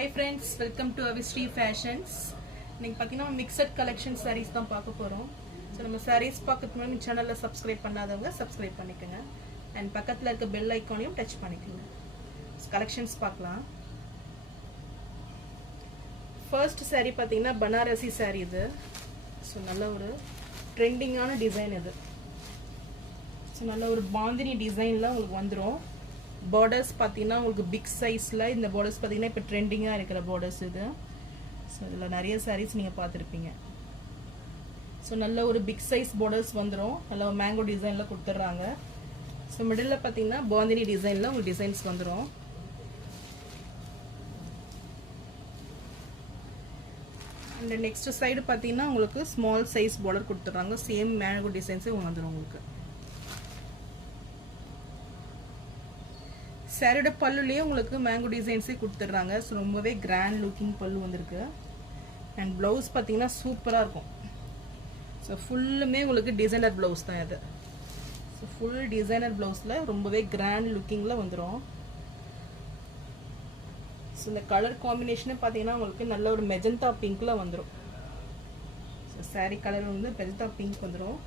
Hi friends, welcome to Avistry Fashions. இன்னைக்கு பாத்தீங்கன்னா mixed collection sarees தான் பார்க்க போறோம். சோ நம்ம sarees பார்க்கிறதுக்கு முன்னாடி சேனலை சப்ஸ்கிரைப் பண்ணாதவங்க சப்ஸ்கிரைப் பண்ணிக்கங்க. அண்ட் பக்கத்துல இருக்க பெல் ஐகானையும் டச் பண்ணிக்கங்க. கலெக்ஷன்ஸ் பார்க்கலாம். ஃபர்ஸ்ட் saree பாத்தீங்கன்னா பனாரசி saree இது. சோ நல்ல ஒரு ட்ரெண்டிங்கான டிசைன் இது. சோ நல்ல ஒரு பாந்தினி டிசைன்ல உங்களுக்கு வந்துரும். பார்டர்ஸ் பாத்தீங்கன்னா உங்களுக்கு பிக் சைஸ்ல இந்த பார்டர்ஸ் பாத்தீங்கன்னா இப்ப ட்ரெண்டிங்கா இருக்கிற பார்டர்ஸ் இது. சோ இதுல நிறைய sarees நீங்க பாத்திருப்பீங்க. சோ நல்ல ஒரு பிக் சைஸ் பார்டர்ஸ் வந்துரும். நல்ல மேங்கோ டிசைன்ல கொடுத்துறாங்க. சோ மிடில்ல பாத்தீங்கன்னா பாந்தினி டிசைன்ல உங்களுக்கு டிசைன்ஸ் வந்துரும். அந்த நெக்ஸ்ட் சைடு பாத்தீங்கன்னா உங்களுக்கு ஸ்மால் சைஸ் பார்டர் கொடுத்துறாங்க. சேம் மேங்கோ டிசைன்ஸே வந்துரும் உங்களுக்கு. சாரியோட பல்லுலயே உங்களுக்கு மேங்கோ டிசைன்ஸே கொடுத்துறாங்க. ஸோ ரொம்பவே கிராண்ட் லுக்கிங் பல்லு வந்திருக்கு. அண்ட் பிளவுஸ் பார்த்தீங்கன்னா சூப்பராக இருக்கும். ஸோ ஃபுல்லுமே உங்களுக்கு டிசைனர் பிளவுஸ் தான் இது. ஸோ ஃபுல் டிசைனர் பிளவுஸில் ரொம்பவே கிராண்ட் லுக்கிங்கில் வந்துடும். ஸோ இந்த கலர் காம்பினேஷனே பார்த்தீங்கன்னா உங்களுக்கு நல்ல ஒரு மெஜந்தா பிங்க்கில் வந்துடும். ஸோ சாரீ கலர் வந்து மெஜந்தா பிங்க் வந்துடும்.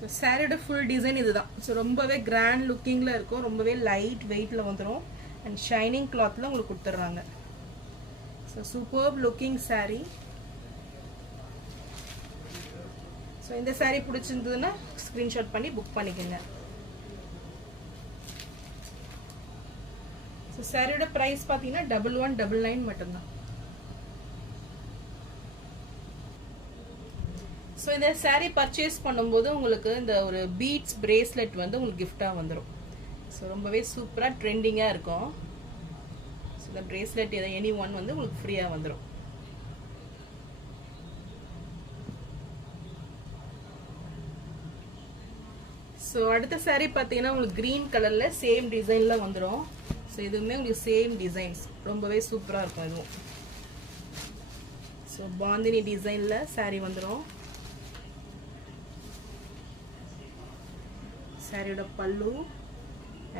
ஸோ சாரியோட ஃபுல் டிசைன் இதுதான். ஸோ ரொம்பவே கிராண்ட் லுக்கிங்கில் இருக்கும். ரொம்பவே லைட் வெயிட்டில் வந்துடும். அண்ட் ஷைனிங் கிளாத்தில் உங்களுக்கு கொடுத்துட்றாங்க. So superb looking sari. So இந்த சாரீ பிடிச்சிருந்ததுன்னா ஸ்க்ரீன்ஷாட் பண்ணி புக் பண்ணிக்கோங்க. ஸோ சாரியோட ப்ரைஸ் பார்த்தீங்கன்னா 1199 மட்டும்தான். ஸோ இந்த சாரீ பர்ச்சேஸ் பண்ணும்போது உங்களுக்கு இந்த ஒரு பீட்ஸ் பிரேஸ்லெட் வந்து உங்களுக்கு கிஃப்டாக வந்துடும். ஸோ ரொம்பவே சூப்பராக ட்ரெண்டிங்காக இருக்கும். ஸோ இந்த பிரேஸ்லெட் எனி ஒன் வந்து உங்களுக்கு ஃப்ரீயாக வந்துடும். ஸோ அடுத்த சாரீ பார்த்தீங்கன்னா உங்களுக்கு க்ரீன் கலரில் சேம் டிசைனில் வந்துடும். ஸோ இதுவுமே உங்களுக்கு சேம் டிசைன்ஸ் ரொம்பவே சூப்பராக இருக்கும் இதுவும். ஸோ பாந்தினி டிசைனில் சாரீ வந்துடும். சாரியோட பல்லு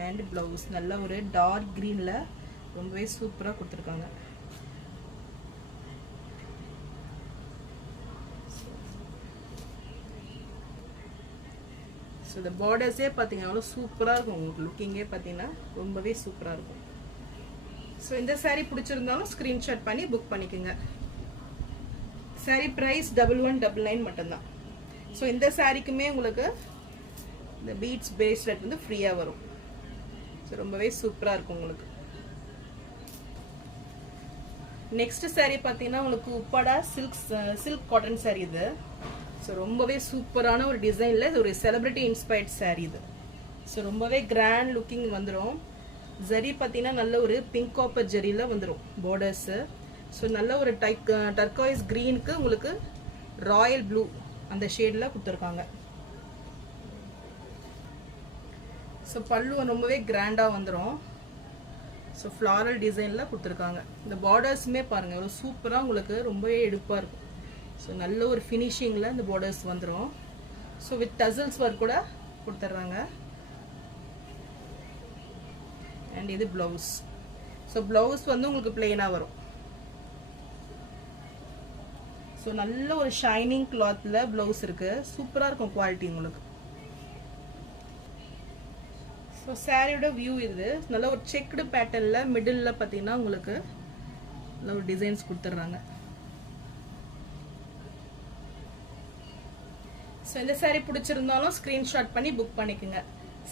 அண்ட் பிளவுஸ் நல்ல ஒரு டார்க் கிரீன்ல ரொம்பவே சூப்பராக கொடுத்துருக்காங்க. ஸோ இந்த பார்டர்ஸே பார்த்தீங்கன்னா அவ்வளோ சூப்பராக இருக்கும். உங்களுக்கு லுக்கிங்கே பார்த்தீங்கன்னா ரொம்பவே சூப்பராக இருக்கும். ஸோ இந்த சாரீ பிடிச்சிருந்தாலும் ஸ்க்ரீன்ஷாட் பண்ணி புக் பண்ணிக்கோங்க. சாரீ ப்ரைஸ் 1199 மட்டும்தான். ஸோ இந்த சாரீக்குமே உங்களுக்கு இந்த பீட்ஸ் பிரேஸ்லெட் வந்து ஃப்ரீயா வரும். ஸோ ரொம்பவே சூப்பரா இருக்கும் உங்களுக்கு. நெக்ஸ்ட் சாரீ பார்த்தீங்கன்னா உங்களுக்கு உப்பாடா சில்க் காட்டன் சாரீ இது. ஸோ ரொம்பவே சூப்பரான ஒரு டிசைன்ல ஒரு செலிபிரிட்டி இன்ஸ்பயர்ட் சாரீ இது. ஸோ ரொம்பவே கிராண்ட் லுக்கிங் வந்துடும். ஜரி பார்த்தீங்கன்னா நல்ல ஒரு பிங்க் காப்பர் ஜரியில வந்துடும் பார்டர்ஸ். ஸோ நல்ல ஒரு டர்காய்ஸ் கிரீனுக்கு உங்களுக்கு ராயல் ப்ளூ அந்த ஷேட்ல கொடுத்துருக்காங்க. ஸோ பல்லு ரொம்பவே கிராண்டாக வந்துடும். ஸோ ஃப்ளாரல் டிசைனில் கொடுத்துருக்காங்க. இந்த பார்டர்ஸுமே பாருங்கள் ஒரு சூப்பராக உங்களுக்கு ரொம்பவே எடுப்பாக இருக்கும். ஸோ நல்ல ஒரு ஃபினிஷிங்கில் இந்த பார்டர்ஸ் வந்துடும். ஸோ வித் டசல்ஸ் ஒர்க் கூட கொடுத்துட்றாங்க. அண்ட் இது ப்ளவுஸ். ஸோ ப்ளவுஸ் வந்து உங்களுக்கு பிளெயினாக வரும். ஸோ நல்ல ஒரு ஷைனிங் கிளாத்தில் ப்ளவுஸ் இருக்குது. சூப்பராக இருக்கும் குவாலிட்டி உங்களுக்கு. ஸோ சாரியோட வியூ இது நல்ல ஒரு செக்குடு பேட்டர்னில் மிடில் பார்த்தீங்கன்னா உங்களுக்கு நல்ல ஒரு டிசைன்ஸ் கொடுத்துட்றாங்க. ஸோ இந்த சாரீ பிடிச்சிருந்தாலும் ஸ்க்ரீன்ஷாட் பண்ணி புக் பண்ணிக்கோங்க.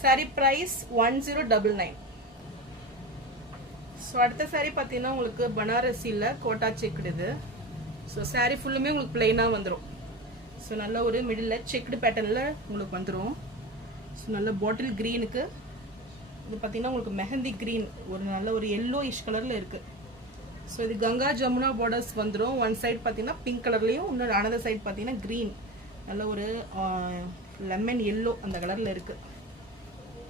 சாரீ ப்ரைஸ் 1099. ஸோ அடுத்த சாரீ பார்த்தீங்கன்னா உங்களுக்கு பனாரசியில் கோட்டா செக்குடு இது. ஸோ சாரீ ஃபுல்லுமே உங்களுக்கு பிளெயினாக வந்துடும். ஸோ நல்ல ஒரு மிடில் செக்குடு பேட்டர்னில் உங்களுக்கு வந்துடும். ஸோ நல்ல பாட்டில் க்ரீனுக்கு இது பார்த்தீங்கன்னா உங்களுக்கு மெஹந்தி க்ரீன் ஒரு நல்ல ஒரு எல்லோயிஷ் கலரில் இருக்குது. ஸோ இது கங்கா ஜமுனா பார்டர்ஸ் வந்துடும். ஒன் சைட் பார்த்தீங்கன்னா பிங்க் கலர்லேயும் இன்னொரு அனதர் சைட் பார்த்தீங்கன்னா க்ரீன் நல்ல ஒரு லெமன் எல்லோ அந்த கலரில் இருக்குது.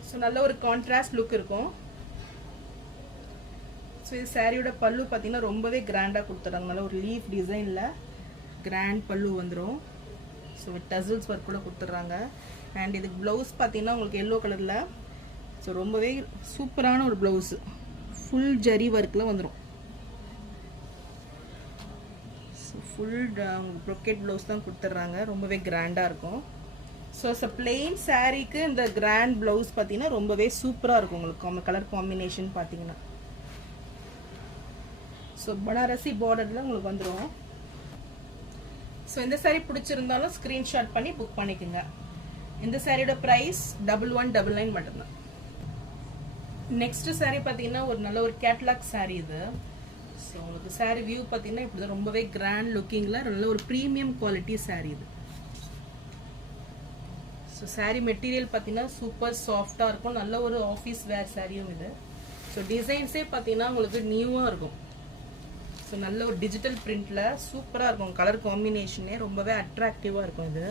ஸோ நல்ல ஒரு கான்ட்ராஸ்ட் லுக் இருக்கும். ஸோ இது சாரியோட பல்லு பார்த்தீங்கன்னா ரொம்பவே கிராண்டாக கொடுத்துட்றாங்க. நல்ல ஒரு லீஃப் டிசைனில் கிராண்ட் பல்லு வந்துடும். ஸோ டசல்ஸ் ஒர்க் கூட கொடுத்துட்றாங்க. அண்ட் இதுக்கு ப்ளவுஸ் பார்த்தீங்கன்னா உங்களுக்கு எல்லோ கலரில் ஸோ ரொம்பவே சூப்பரான ஒரு ப்ளவுஸு ஃபுல் ஜரி ஒர்க்கில் வந்துடும். ஸோ ஃபுல் ப்ரொக்கேட் ப்ளவுஸ் தான் கொடுத்துட்றாங்க, ரொம்பவே கிராண்டாக இருக்கும். ஸோ பிளெயின் சாரீக்கு இந்த கிராண்ட் ப்ளவுஸ் பார்த்தீங்கன்னா ரொம்பவே சூப்பராக இருக்கும் உங்களுக்கு. கலர் காம்பினேஷன் பார்த்தீங்கன்னா ஸோ பனாரசி பார்டரில் உங்களுக்கு வந்துடும். ஸோ இந்த சாரீ பிடிச்சிருந்தாலும் ஸ்க்ரீன்ஷாட் பண்ணி புக் பண்ணிக்கோங்க. இந்த சாரியோட ப்ரைஸ் 1199 மட்டும்தான். நெக்ஸ்ட் சாரீ பார்த்தீங்கன்னா ஒரு நல்ல ஒரு கேட்லாக் சாரீ இது. ஸோ உங்களுக்கு சாரீ வியூ பார்த்தீங்கன்னா இப்படி தான் ரொம்பவே கிராண்ட் லுக்கிங்கில் நல்ல ஒரு ப்ரீமியம் குவாலிட்டி சாரீ இது. ஸோ சாரீ மெட்டீரியல் பார்த்தீங்கன்னா சூப்பர் சாஃப்டாக இருக்கும், நல்ல ஒரு ஆஃபீஸ் வேர் சாரியும் இது. ஸோ டிசைன்ஸே பார்த்தீங்கன்னா உங்களுக்கு நியூவாக இருக்கும். ஸோ நல்ல ஒரு டிஜிட்டல் பிரிண்டில் சூப்பராக இருக்கும், கலர் காம்பினேஷனே ரொம்பவே அட்ராக்டிவாக இருக்கும் இது.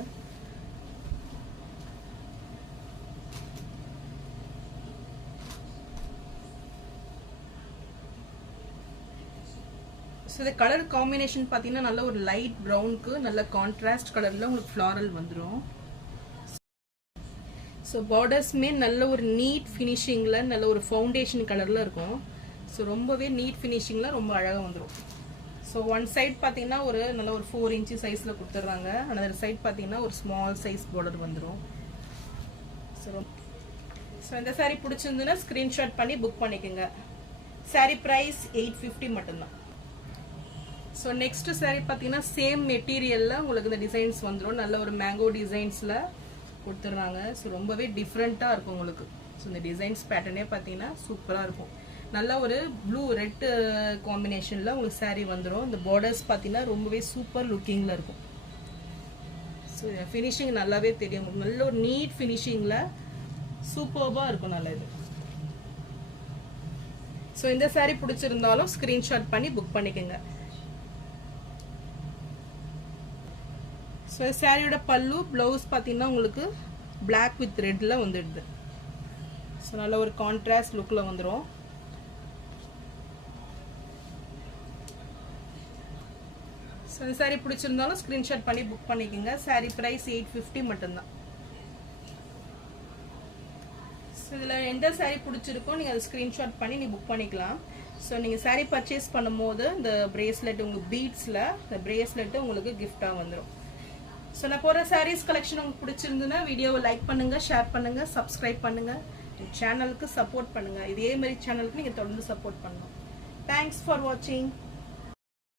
ஸோ இந்த கலர் காம்பினேஷன் பார்த்தீங்கன்னா நல்ல ஒரு லைட் ப்ரௌனுக்கு நல்ல கான்ட்ராஸ்ட் கலரில் உங்களுக்கு ஃப்ளாரல் வந்துடும். ஸோ பார்டர்ஸ்மே நல்ல ஒரு நீட் ஃபினிஷிங்கில் நல்ல ஒரு ஃபவுண்டேஷன் கலரில் இருக்கும். ஸோ ரொம்பவே நீட் ஃபினிஷிங்கில் ரொம்ப அழகாக வந்துடும். ஸோ ஒன் சைட் பார்த்தீங்கன்னா ஒரு நல்ல ஒரு 4 இன்ச்சு சைஸில் கொடுத்துட்றாங்க, அனதர் சைட் பார்த்தீங்கன்னா ஒரு ஸ்மால் சைஸ் பார்டர் வந்துடும். ஸோ இந்த சாரீ பிடிச்சிருந்துன்னா ஸ்க்ரீன்ஷாட் பண்ணி புக் பண்ணிக்கோங்க. சாரீ ப்ரைஸ் 850 மட்டும்தான். ஸோ நெக்ஸ்ட் சாரீ பார்த்தீங்கன்னா சேம் மெட்டீரியலில் உங்களுக்கு இந்த டிசைன்ஸ் வந்துடும், நல்ல ஒரு மேங்கோ டிசைன்ஸில் கொடுத்துட்றாங்க. ஸோ ரொம்பவே டிஃப்ரெண்ட்டாக இருக்கும் உங்களுக்கு. ஸோ இந்த டிசைன்ஸ் பேட்டர்னே பார்த்தீங்கன்னா சூப்பராக இருக்கும், நல்ல ஒரு ப்ளூ ரெட் காம்பினேஷனில் உங்களுக்கு சாரீ வந்துடும். இந்த பார்டர்ஸ் பார்த்தீங்கன்னா ரொம்பவே சூப்பர் லுக்கிங்கில் இருக்கும். ஸோ ஃபினிஷிங் நல்லாவே தெரியும், நல்ல ஒரு நீட் ஃபினிஷிங்கில் சூப்பர்பாக இருக்கும், நல்ல இது. ஸோ இந்த சாரீ பிடிச்சிருந்தாலும் ஸ்க்ரீன்ஷாட் பண்ணி புக் பண்ணிக்கோங்க. ஸோ சாரியோட பல்லு ப்ளவுஸ் பார்த்தீங்கன்னா உங்களுக்கு பிளாக் வித் ரெட்டில் வந்துடுது. ஸோ நல்ல ஒரு கான்ட்ராஸ்ட் லுக்கில் வந்துடும். ஸோ இந்த சாரீ பிடிச்சிருந்தாலும் ஸ்க்ரீன்ஷாட் பண்ணி புக் பண்ணிக்கோங்க. சாரீ ப்ரைஸ் 850 மட்டும்தான். ஸோ இதில் எந்த சாரீ பிடிச்சிருக்கோ நீங்கள் அதை ஸ்க்ரீன்ஷாட் பண்ணி நீங்கள் புக் பண்ணிக்கலாம். ஸோ நீங்கள் சாரீ பர்ச்சேஸ் பண்ணும்போது இந்த பிரேஸ்லெட் உங்களுக்கு பீட்ஸில் இந்த பிரேஸ்லெட்டு உங்களுக்கு கிஃப்டாக வந்துடும். ஸோ நான் போகிற சாரீஸ் கலெக்ஷன் உங்களுக்கு பிடிச்சிருந்துன்னா வீடியோவை லைக் பண்ணுங்கள், ஷேர் பண்ணுங்கள், சப்ஸ்கிரைப் பண்ணுங்கள், சேனலுக்கு சப்போர்ட் பண்ணுங்கள். இதே மாதிரி சேனலுக்கு நீங்கள் தொடர்ந்து சப்போர்ட் பண்ணணும். தேங்க்ஸ் ஃபார் வாட்சிங்.